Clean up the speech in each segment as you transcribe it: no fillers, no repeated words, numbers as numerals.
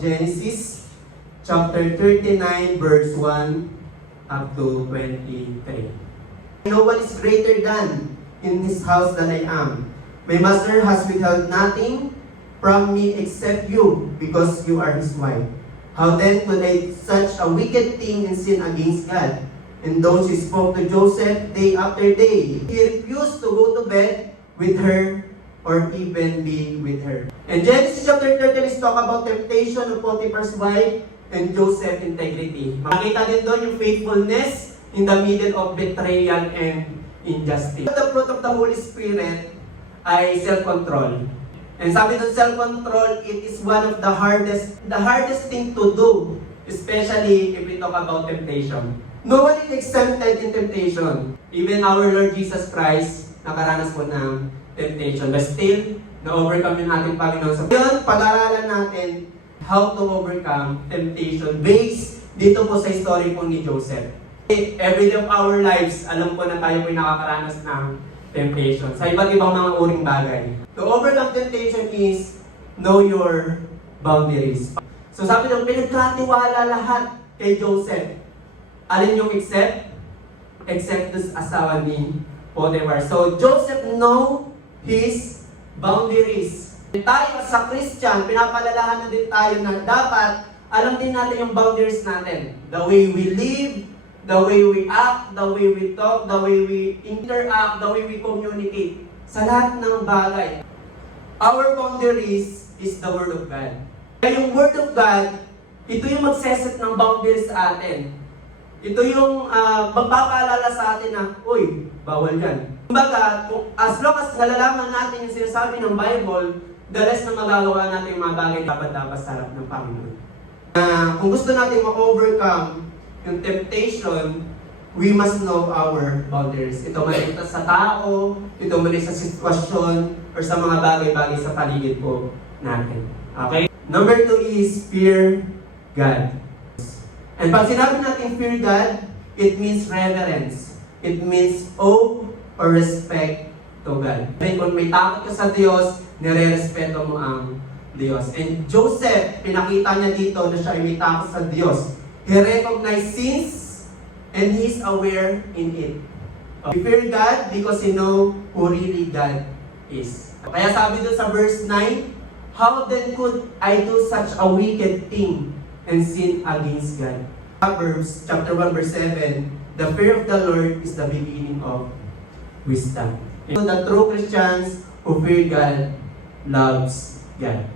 Genesis chapter 39 verse 1 up to 23. No one is greater than in this house than I am. My master has withheld nothing from me except you, because you are his wife. How then could I such a wicked thing and sin against God? And those who spoke to Joseph day after day, he refused to go to bed with her or even be with her. And Genesis chapter 13 is talk about temptation of Potiphar's wife and Joseph's integrity. Makita din doon yung faithfulness in the middle of betrayal and injustice. The fruit of the Holy Spirit ay self-control. And sabi doon, self-control, it is one of the hardest thing to do, especially if we talk about temptation. No one is exempted in temptation. Even our Lord Jesus Christ, nakaranas po ng temptation. But still, na-overcome yung ating Panginoon. So, yun, pag-aralan natin how to overcome temptation based dito po sa story po ni Joseph. Every day of our lives, alam ko na tayo po nakakaranas ng temptation sa iba't ibang mga uring bagay. To overcome temptation is know your boundaries. So sabi nung pinagkatiwala lahat kay Joseph. Alin yung except? Except this asawa ni Potiphar. So Joseph know his boundaries. Tayo sa Christian, pinapalalahan na din tayo na dapat alam din natin yung boundaries natin. The way we live, the way we act, the way we talk, the way we interact, the way we communicate. Sa lahat ng bagay. Our boundaries is the Word of God. Kaya yung Word of God, ito yung magseset ng boundaries sa atin. Ito yung magpapaalala sa atin na, uy, bawal yan. Kumbaga, as long as nalalaman natin yung sinasabi ng Bible, the rest na magagawa natin yung mga bagay dapat sa harap ng Panginoon. Kung gusto natin ma-overcome yung temptation, we must know our boundaries. Ito man ito sa tao, ito man sa sitwasyon, or sa mga bagay-bagay sa paligid po natin. Okay? Number 2 is fear God. And pag sinabi natin fear God, it means reverence. It means awe or respect to God. Kung may takot ka sa Diyos, nire-respeto mo ang Diyos. And Joseph, pinakita niya dito na siya ay may takot sa Diyos. He recognized sins and he is aware in it. He fear God because he know who really God is. Kaya sabi doon sa verse 9, how then could I do such a wicked thing and sin against God? Proverbs chapter 1 verse 7, the fear of the Lord is the beginning of wisdom. The true Christians who fear God loves God.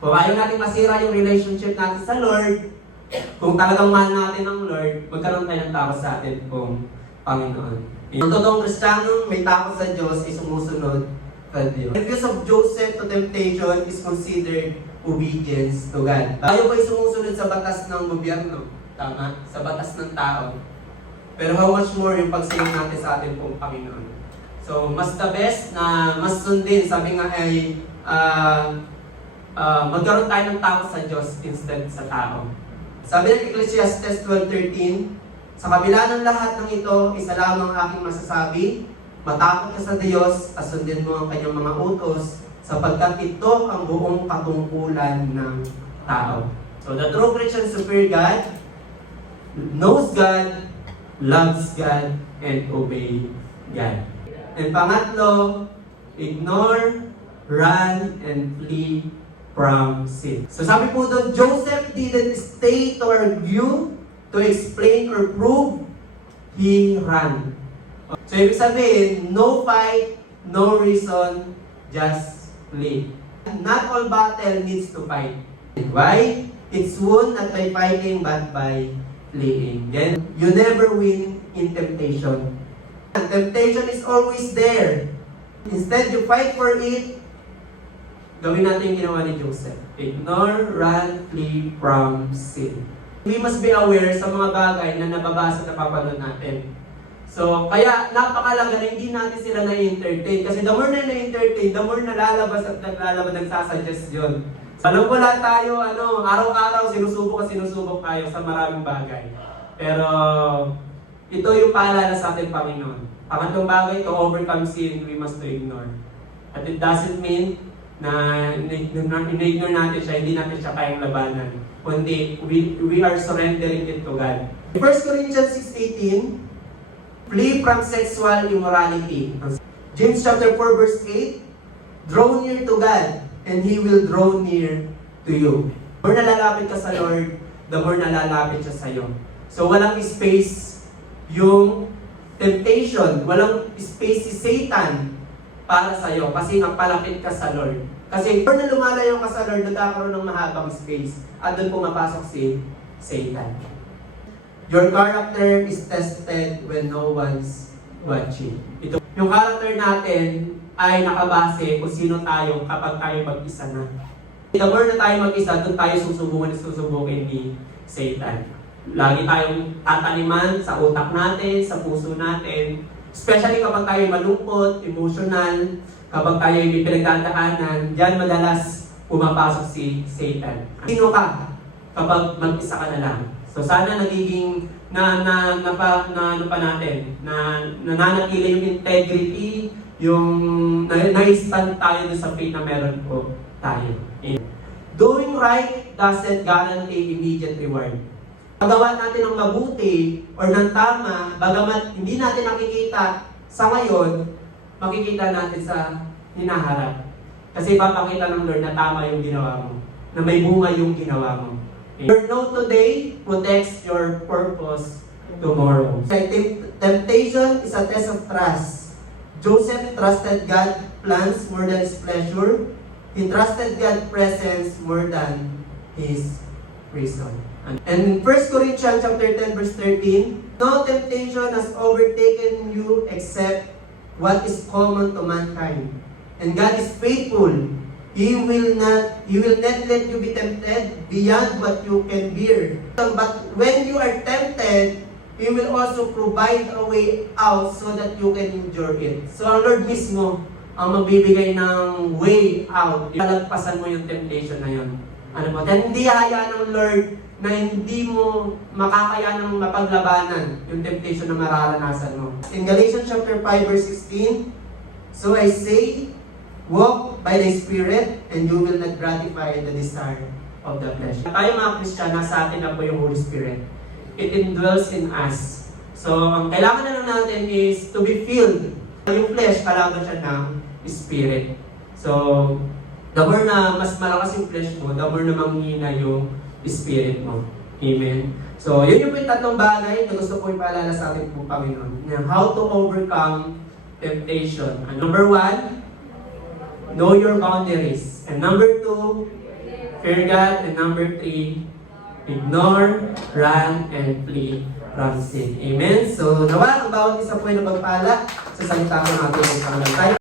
Kung ayaw natin masira yung relationship natin sa Lord, kung talagang mahal natin ang Lord, magkaroon tayo ng takot sa atin kung Panginoon. Ang totoong Kristiyano, may takot sa Diyos, ay sumusunod sa Diyos. The refuse of Joseph to temptation is considered obedience to God. Tayo ba'y sumusunod sa batas ng gobyerno? Tama? Sa batas ng tao. Pero how much more yung pagsayang natin sa atin kung Panginoon? So, mas the best na mas sundin, sabi nga ay magkaroon tayo ng takot sa Diyos instead sa tao. Sabi ng Ecclesiastes 12:13, sa kabila ng lahat ng ito, isa lamang aking masasabi, matakot ka sa Diyos at sundin mo ang kanyang mga utos, sapagkat ito ang buong katungkulan ng tao. So the true Christian who fear God, knows God, loves God, and obey God. And pangatlo, ignore, run, and flee from sin. So sabi po doon, Joseph didn't stay to argue, to explain or prove, he ran. So ibig sabihin, no fight, no reason, just flee. Not all battle needs to fight. Why? It's won not by fighting but by fleeing. Then, you never win in temptation. Temptation is always there. Instead, you fight for it. Gawin natin yung ginawa ni Joseph. Ignore, run, flee from sin. We must be aware sa mga bagay na nababasa na papanood natin. So, kaya napakalaga na hindi natin sila na-entertain. Kasi the more na na-entertain, the more nalalabas at naglalabas nagsasuggest yun. Alam ko lahat tayo, araw-araw sinusubok tayo sa maraming bagay. Pero, ito yung paalala sa ating Panginoon. Pangatlong bagay, to overcome sin, we must to ignore. At it doesn't mean na in-ignore natin siya, hindi natin siya kayang labanan. Kundi, we are surrendering it to God. 1 Corinthians 6:18, flee from sexual immorality. James chapter 4 verse 8, draw near to God, and He will draw near to you. The more nalalapit ka sa Lord, the more nalalapit siya sa iyo. So walang space yung temptation, walang space si Satan para sa iyo kasi napalapit ka sa Lord. Kasi kung na lumalayo ka sa Lord, nagkakaroon ng mahabang space at doon pumapasok si Satan. Your character is tested when no one's watching. Yung character natin ay nakabase kung sino tayo kapag tayo mag-isa na. The more na tayo mag-isa, doon tayo susubukin ni Satan. Lagi tayong tataniman sa utak natin, sa puso natin. Especially kapag tayo malungkot, emotional, kapag tayo may pinagdadaanan, diyan madalas pumapasok si Satan. Sino ka kapag mag-isa ka na lang? So sana nagiging nananatili yung integrity, yung na-stand tayo sa faith na meron po tayo. Doing right doesn't guarantee immediate reward. Paggawa natin ng mabuti or ng tama, bagamat hindi natin nakikita sa ngayon, makikita natin sa hinaharap. Kasi papakita ng Lord na tama yung ginawa mo, na may bunga yung ginawa mo. Your no today protects your purpose tomorrow. Temptation is a test of trust. Joseph trusted God's plans more than his pleasure. He trusted God's presence more than his reason. And 1 Corinthians chapter 10 verse 13, no temptation has overtaken you except what is common to mankind. And God is faithful. He will not let you be tempted beyond what you can bear. But when you are tempted, He will also provide a way out so that you can endure it. So ang Lord mismo ang magbibigay ng way out. Ilalagpasan mo yung temptation na yun. Ano mo? Then hindi hayaan ng Lord na hindi mo makakayanang mapaglabanan yung temptation na mararanasan mo. In Galatians chapter 5 verse 16, so I say, walk by the Spirit and you will not gratify the desire of the flesh. Tayo mga Christian, nasa atin na po yung Holy Spirit. It indwells in us. So, ang kailangan na lang natin is to be filled. Yung flesh, kailangan siya ng Spirit. So, the more na mas malakas yung flesh mo, the more na manghina yung Spirit mo. Amen? So, yun yung tatlong bagay na gusto ko ipaalala sa ating po Panginoon. How to overcome temptation. And number 1, know your boundaries. And number 2, fear God. And number 3, ignore, run, and flee from sin. Amen? So, nawa ang bawat isa po ay napagpala sa salita ng ating Panginoon.